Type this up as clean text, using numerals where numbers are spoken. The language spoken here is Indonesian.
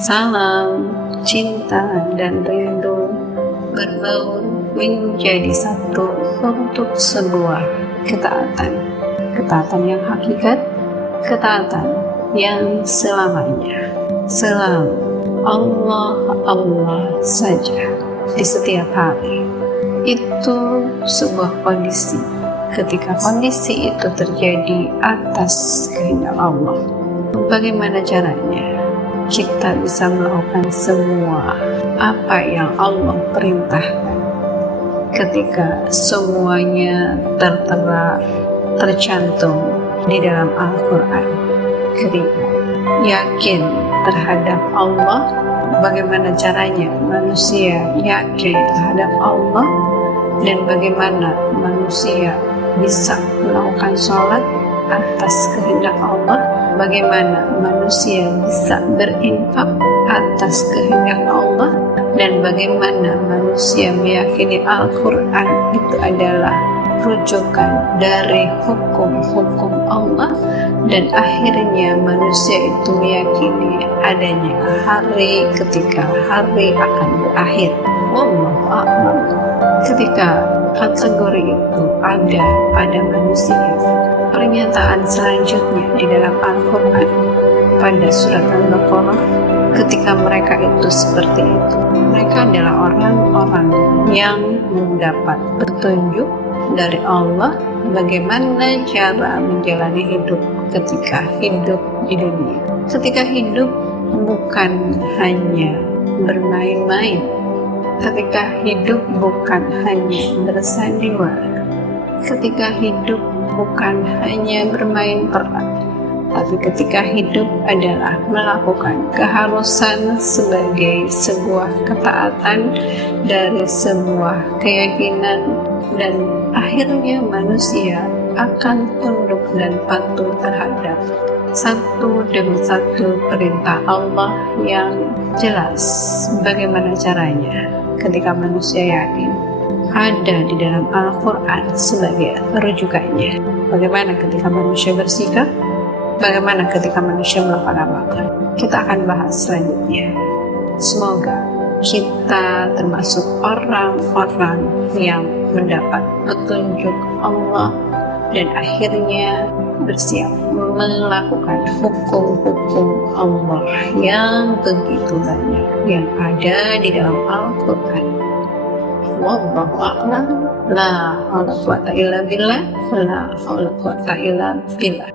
Salam, cinta dan rindu berbaur menjadi satu untuk sebuah ketaatan. Ketaatan yang hakikat, ketaatan yang selamanya. Selam Allah saja di setiap hari. Itu sebuah kondisi. Ketika kondisi itu terjadi atas kehendak Allah, bagaimana caranya kita bisa melakukan semua apa yang Allah perintahkan ketika semuanya tertera, tercantum di dalam Al-Quran? Ketika yakin terhadap Allah, bagaimana caranya manusia yakin terhadap Allah, dan bagaimana manusia bisa melakukan sholat atas kehendak Allah, bagaimana manusia bisa berinfak atas kehendak Allah, dan bagaimana manusia meyakini Al-Quran itu adalah rujukan dari hukum-hukum Allah, dan akhirnya manusia itu meyakini adanya hari ketika hari akan berakhir. Wallahu a'lam. Ketika kategori itu ada pada manusia, pernyataan selanjutnya di dalam Al-Quran pada surat Al-Baqarah, ketika mereka itu seperti itu, mereka adalah orang-orang yang mendapat petunjuk dari Allah bagaimana cara menjalani hidup ketika hidup di dunia. Ketika hidup bukan hanya bermain-main, ketika hidup bukan hanya bersandiwara, ketika hidup bukan hanya bermain peran, tapi ketika hidup adalah melakukan keharusan sebagai sebuah ketaatan dari sebuah keyakinan, dan akhirnya manusia akan tunduk dan patuh terhadap satu demi satu perintah Allah yang jelas. Bagaimana caranya ketika manusia yakin ada di dalam Al-Quran sebagai rujukannya? Bagaimana ketika manusia bersikap? Bagaimana ketika manusia melakukan apa? Kita akan bahas selanjutnya. Semoga kita termasuk orang-orang yang mendapat petunjuk Allah dan akhirnya bersiap melakukan hukum-hukum Allah yang begitu banyak yang ada di dalam Al-Quran. Wallahu a'lam. La haula wa la quwwata illa billah. La haula wa la quwwata illa billah.